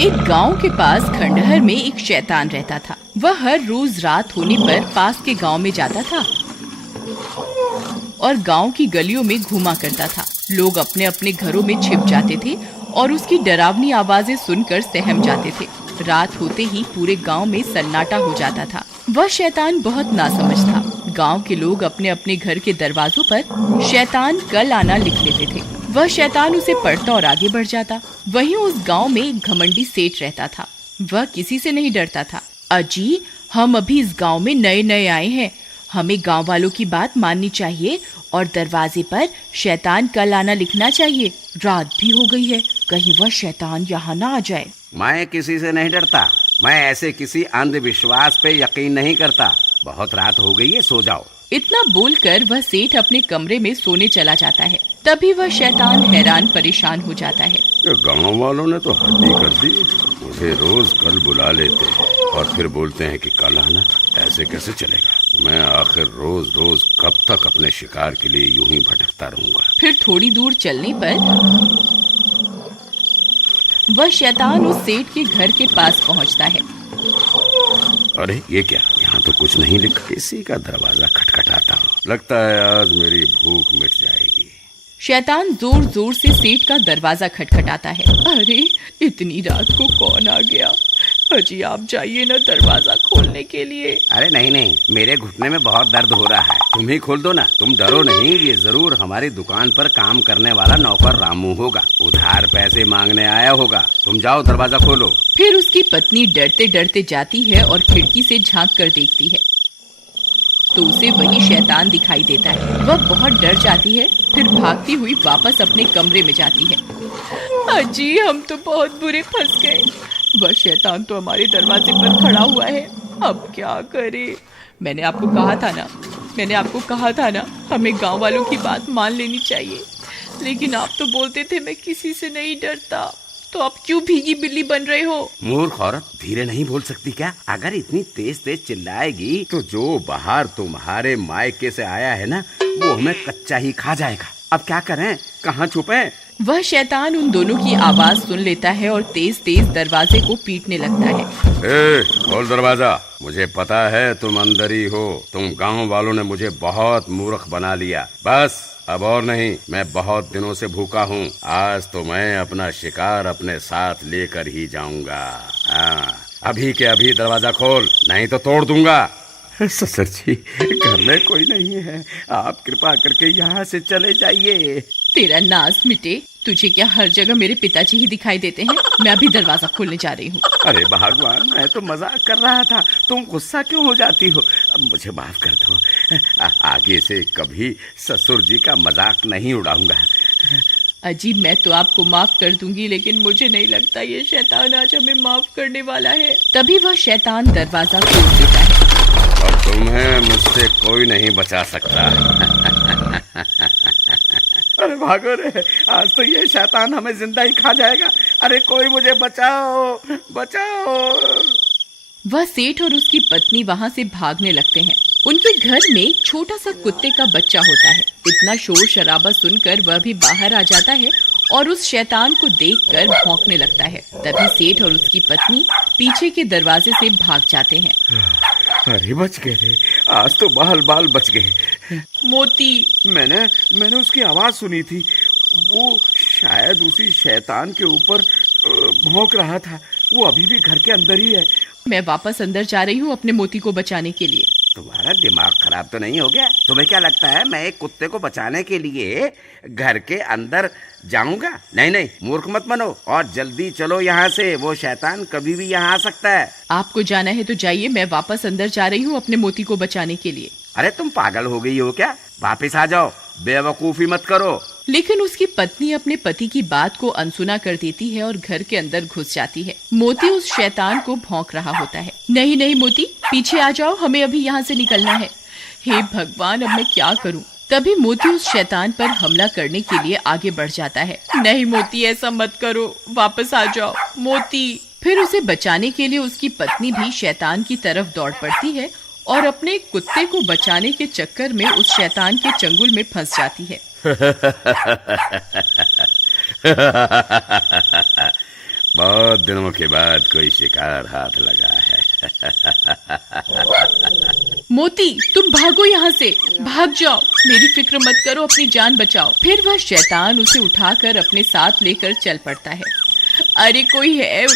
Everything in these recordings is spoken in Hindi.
एक गांव के पास खंडहर में एक शैतान रहता था। वह हर रोज रात होने पर पास के गांव में जाता था और गांव की गलियों में घूमा करता था। लोग अपने अपने घरों में छिप जाते थे और उसकी डरावनी आवाजें सुनकर सहम जाते थे। रात होते ही पूरे गांव में सन्नाटा हो जाता था। वह शैतान बहुत नासमझ था। गांव के लोग अपने अपने घर के दरवाजों पर शैतान कल आना लिख लेते थे। वह शैतान उसे पढ़ता और आगे बढ़ जाता। वहीं उस गांव में एक घमंडी सेठ रहता था। वह किसी से नहीं डरता था। अजी, हम अभी इस गांव में नए नए आए हैं, हमें गांव वालों की बात माननी चाहिए और दरवाजे पर शैतान कल आना लिखना चाहिए। रात भी हो गई है, कहीं वह शैतान यहाँ ना आ जाए। मैं किसी से नहीं डरता। मैं ऐसे किसी अंधविश्वास पे यकीन नहीं करता। बहुत रात हो गई है, सो जाओ। इतना बोलकर वह सेठ अपने कमरे में सोने चला जाता है। तभी वह शैतान हैरान परेशान हो जाता है। गांव वालों ने तो हद ही कर दी। मुझे रोज कल बुला लेते हैं और फिर बोलते हैं कि कल आना। ऐसे कैसे चलेगा? मैं आखिर रोज रोज कब तक अपने शिकार के लिए यूं ही भटकता रहूंगा। फिर थोड़ी दूर चलने पर वह शैतान उस सेठ के घर के पास पहुंचता है। अरे ये क्या, यहाँ तो कुछ नहीं लिखा। किसी का दरवाजा खटखटाता हूँ। लगता है आज मेरी भूख मिट जाएगी। शैतान जोर जोर से सेठ का दरवाजा खटखटाता है। अरे, इतनी रात को कौन आ गया? अजी, आप जाइए ना दरवाजा खोलने के लिए। अरे नहीं, मेरे घुटने में बहुत दर्द हो रहा है। तुम ही खोल दो ना। तुम डरो नहीं, ये जरूर हमारी दुकान पर काम करने वाला नौकर रामू होगा। उधार पैसे मांगने आया होगा। तुम जाओ, दरवाजा खोलो। फिर उसकी पत्नी डरते डरते जाती है और खिड़की से झांक कर देखती है तो उसे वही शैतान दिखाई देता है। वह बहुत डर जाती है, फिर भागती हुई वापस अपने कमरे में जाती है। अजी, हम तो बहुत बुरे फंस गए। वह शैतान तो हमारे दरवाजे पर खड़ा हुआ है। अब क्या करें? मैंने आपको कहा था ना, हमें गांव वालों की बात मान लेनी चाहिए। लेकिन आप तो बोलते थे मैं किसी से नहीं डरता। तो आप क्यों भीगी बिल्ली बन रहे हो? मूर्ख औरत, धीरे नहीं बोल सकती क्या? अगर इतनी तेज तेज चिल्लाएगी तो जो बाहर तुम्हारे मायके से आया है ना, वो हमें कच्चा ही खा जाएगा। अब क्या करें? कहाँ छुपें? वह शैतान उन दोनों की आवाज सुन लेता है और तेज तेज दरवाजे को पीटने लगता है। खोल दरवाजा। मुझे पता है तुम अंदर ही हो। तुम गांव वालों ने मुझे बहुत मूर्ख बना लिया। बस अब और नहीं। मैं बहुत दिनों से भूखा हूँ। आज तो मैं अपना शिकार अपने साथ लेकर ही जाऊंगा। हाँ, अभी के अभी दरवाजा खोल, नहीं तो तोड़ दूंगा। ससुर जी, घर में कोई नहीं है। आप कृपा करके यहाँ से चले जाइए। तेरा नाज मिटे। तुझे क्या हर जगह मेरे पिताजी ही दिखाई देते हैं? मैं अभी दरवाजा खोलने जा रही हूँ। अरे भगवान, मैं तो मजाक कर रहा था। तुम गुस्सा क्यों हो जाती हो? मुझे माफ कर दो। आगे से कभी ससुर जी का मजाक नहीं उड़ाऊंगा। अजी, मैं तो आपको माफ कर दूंगी, लेकिन मुझे नहीं लगता ये शैतान आज हमें माफ करने वाला है। तभी वह शैतान दरवाजा खोल देता है। अब तुम्हें मुझसे कोई नहीं बचा सकता। अरे भागो रे, आज तो ये शैतान हमें जिंदा ही खा जाएगा। अरे कोई मुझे बचाओ, बचाओ। वह सेठ और उसकी पत्नी वहाँ से भागने लगते हैं। उनके घर में छोटा सा कुत्ते का बच्चा होता है। इतना शोर शराबा सुनकर वह भी बाहर आ जाता है और उस शैतान को देखकर भौंकने लगता है। तभी सेठ और उसकी पत्नी पीछे के दरवाजे से भाग जाते हैं। अरे बच गए रे, आज तो बाल बाल बच गए। मोती, मैंने उसकी आवाज सुनी थी। वो शायद उसी शैतान के ऊपर भौंक रहा था। वो अभी भी घर के अंदर ही है। मैं वापस अंदर जा रही हूँ अपने मोती को बचाने के लिए। तुम्हारा दिमाग खराब तो नहीं हो गया? तुम्हें क्या लगता है मैं एक कुत्ते को बचाने के लिए घर के अंदर जाऊंगा? नहीं, मूर्ख मत बनो और जल्दी चलो यहाँ से। वो शैतान कभी भी यहाँ आ सकता है। आपको जाना है तो जाइए, मैं वापस अंदर जा रही हूँ अपने मोती को बचाने के लिए। अरे तुम पागल हो गई हो क्या? वापस आ जाओ, बेवकूफी मत करो। लेकिन उसकी पत्नी अपने पति की बात को अनसुना कर देती है और घर के अंदर घुस जाती है। मोती उस शैतान को भौंक रहा होता है। नहीं मोती, पीछे आ जाओ, हमें अभी यहाँ से निकलना है। हे भगवान, अब मैं क्या करूँ? तभी मोती उस शैतान पर हमला करने के लिए आगे बढ़ जाता है। नहीं मोती, ऐसा मत करो, वापस आ जाओ मोती। फिर उसे बचाने के लिए उसकी पत्नी भी शैतान की तरफ दौड़ पड़ती है और अपने कुत्ते को बचाने के चक्कर में उस शैतान के चंगुल में फंस जाती है। बहुत दिनों के बाद कोई शिकार हाथ लगा है। मोती, तुम भागो यहाँ से, भाग जाओ, मेरी फिक्र मत करो, अपनी जान बचाओ। फिर वह शैतान उसे उठाकर अपने साथ लेकर चल पड़ता है। अरे कोई है,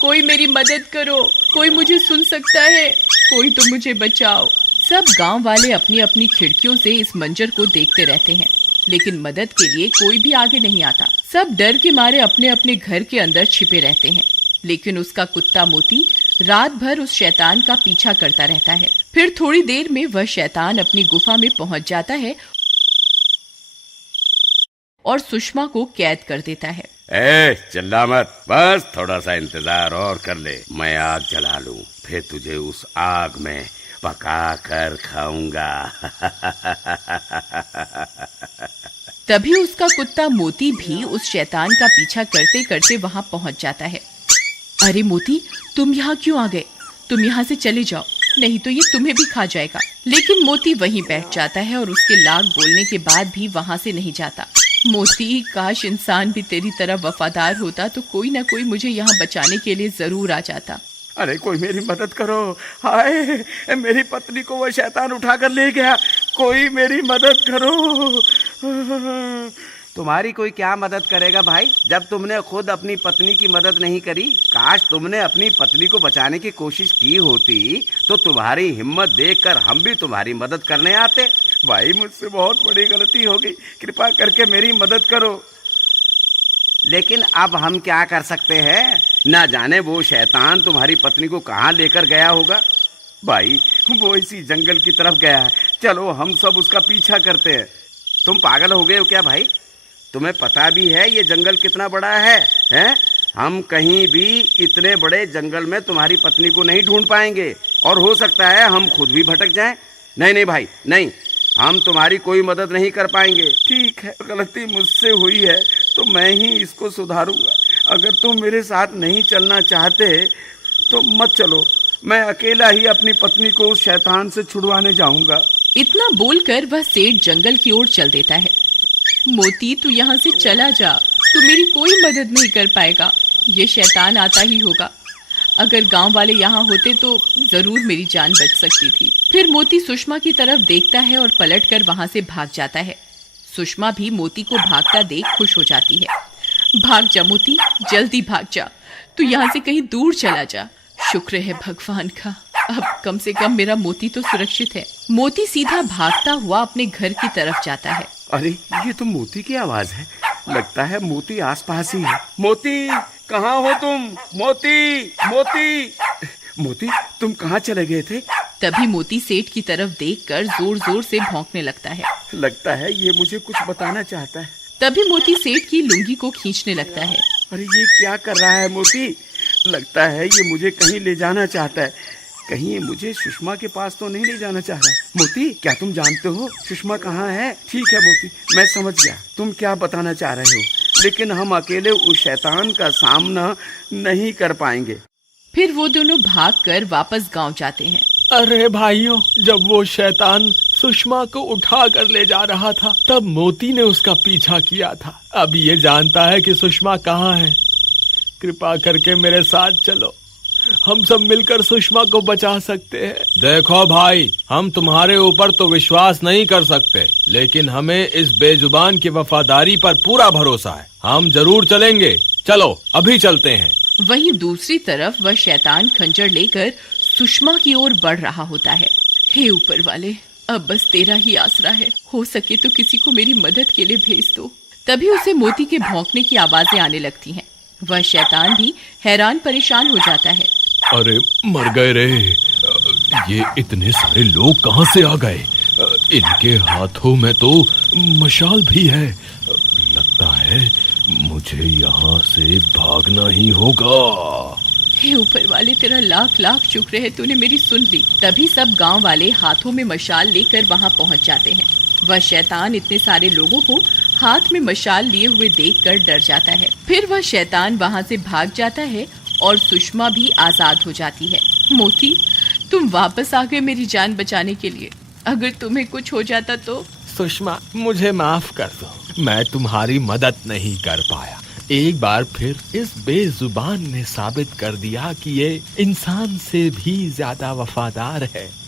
कोई मेरी मदद करो, कोई मुझे सुन सकता है, कोई तो मुझे बचाओ। सब गांव वाले अपनी अपनी खिड़कियों से इस मंजर को देखते रहते हैं, लेकिन मदद के लिए कोई भी आगे नहीं आता। सब डर के मारे अपने अपने घर के अंदर छिपे रहते हैं। लेकिन उसका कुत्ता मोती रात भर उस शैतान का पीछा करता रहता है। फिर थोड़ी देर में वह शैतान अपनी गुफा में पहुंच जाता है और सुषमा को कैद कर देता है। चिल्ला मत, बस थोड़ा सा इंतजार और कर ले। मैं आग जला लूं, फिर तुझे उस आग में पका कर खाऊंगा। तभी उसका कुत्ता मोती भी उस शैतान का पीछा करते करते वहां पहुंच जाता है। अरे मोती, तुम यहाँ क्यों आ गए? तुम यहाँ से चले जाओ, नहीं तो ये तुम्हें भी खा जाएगा। लेकिन मोती वहीं बैठ जाता है और उसके लाख बोलने के बाद भी वहां से नहीं जाता। मोती, काश इंसान भी तेरी तरह वफादार होता तो कोई ना कोई मुझे यहाँ बचाने के लिए जरूर आ जाता। अरे कोई मेरी मदद करो, हाय मेरी पत्नी को वो शैतान उठा कर ले गया, कोई मेरी मदद करो। तुम्हारी कोई क्या मदद करेगा भाई, जब तुमने खुद अपनी पत्नी की मदद नहीं करी। काश तुमने अपनी पत्नी को बचाने की कोशिश की होती तो तुम्हारी हिम्मत देखकर हम भी तुम्हारी मदद करने आते। भाई मुझसे बहुत बड़ी गलती हो गई, कृपा करके मेरी मदद करो। लेकिन अब हम क्या कर सकते हैं, ना जाने वो शैतान तुम्हारी पत्नी को कहाँ लेकर गया होगा। भाई वो इसी जंगल की तरफ गया है, चलो हम सब उसका पीछा करते हैं। तुम पागल हो गए हो क्या भाई? तुम्हें पता भी है ये जंगल कितना बड़ा है, हैं? हम कहीं भी इतने बड़े जंगल में तुम्हारी पत्नी को नहीं ढूंढ पाएंगे और हो सकता है हम खुद भी भटक जाएं। नहीं नहीं भाई नहीं, हम तुम्हारी कोई मदद नहीं कर पाएंगे। ठीक है, गलती मुझसे हुई है तो मैं ही इसको सुधारूंगा। अगर तुम मेरे साथ नहीं चलना चाहते तो मत चलो, मैं अकेला ही अपनी पत्नी को उस शैतान से छुड़वाने जाऊंगा। इतना बोलकर वह सेठ जंगल की ओर चल देता है। मोती, तू यहाँ से चला जा, तू मेरी कोई मदद नहीं कर पाएगा, ये शैतान आता ही होगा। अगर गांव वाले यहाँ होते तो जरूर मेरी जान बच सकती थी। फिर मोती सुषमा की तरफ देखता है और पलटकर वहां से भाग जाता है। सुषमा भी मोती को भागता देख खुश हो जाती है। भाग जा मोती, जल्दी भाग जा, तू यहाँ से कहीं दूर चला जा। शुक्र है भगवान का, अब कम से कम मेरा मोती तो सुरक्षित है। मोती सीधा भागता हुआ अपने घर की तरफ जाता है। अरे ये तो मोती की आवाज है, लगता है मोती आसपास ही है। मोती, कहाँ हो तुम? मोती, मोती, मोती, तुम कहाँ चले गए थे? तभी मोती सेठ की तरफ देखकर जोर जोर से भौंकने लगता है। लगता है ये मुझे कुछ बताना चाहता है। तभी मोती सेठ की लुंगी को खींचने लगता है। अरे ये क्या कर रहा है मोती? लगता है ये मुझे कहीं ले जाना चाहता है। कहीं ये मुझे सुषमा के पास तो नहीं ले जाना चाह रहा। मोती, क्या तुम जानते हो सुषमा कहाँ है? ठीक है मोती, मैं समझ गया तुम क्या बताना चाह रहे हो, लेकिन हम अकेले उस शैतान का सामना नहीं कर पाएंगे। फिर वो दोनों भागकर वापस गांव जाते हैं। अरे भाइयों, जब वो शैतान सुषमा को उठा कर ले जा रहा था तब मोती ने उसका पीछा किया था। अब ये जानता है कि सुषमा कहाँ है। कृपा करके मेरे साथ चलो, हम सब मिलकर सुषमा को बचा सकते हैं। देखो भाई, हम तुम्हारे ऊपर तो विश्वास नहीं कर सकते, लेकिन हमें इस बेजुबान की वफादारी पर पूरा भरोसा है। हम जरूर चलेंगे, चलो अभी चलते हैं। वहीं दूसरी तरफ वह शैतान खंजर लेकर सुषमा की ओर बढ़ रहा होता है। हे ऊपर वाले, अब बस तेरा ही आसरा है, हो सके तो किसी को मेरी मदद के लिए भेज दो। तभी उसे मोती के भौंकने की आवाजें आने लगती हैं। वह शैतान भी हैरान परेशान हो जाता है। अरे मर गए रे, ये इतने सारे लोग कहाँ से आ गए? इनके हाथों में तो मशाल भी है। लगता है मुझे यहाँ से भागना ही होगा। हे ऊपर वाले, तेरा लाख लाख शुक्र है, तूने मेरी सुन ली। तभी सब गांव वाले हाथों में मशाल लेकर वहां पहुंच जाते हैं। वह शैतान इतने सारे लोगों को हाथ में मशाल लिए हुए देखकर डर जाता है। फिर वह शैतान वहां से भाग जाता है और सुषमा भी आजाद हो जाती है। मोती, तुम वापस आ गए मेरी जान बचाने के लिए। अगर तुम्हें कुछ हो जाता तो? सुषमा, मुझे माफ कर दो, मैं तुम्हारी मदद नहीं कर पाया, एक बार फिर इस बेजुबान ने साबित कर दिया कि ये इंसान से भी ज्यादा वफादार है।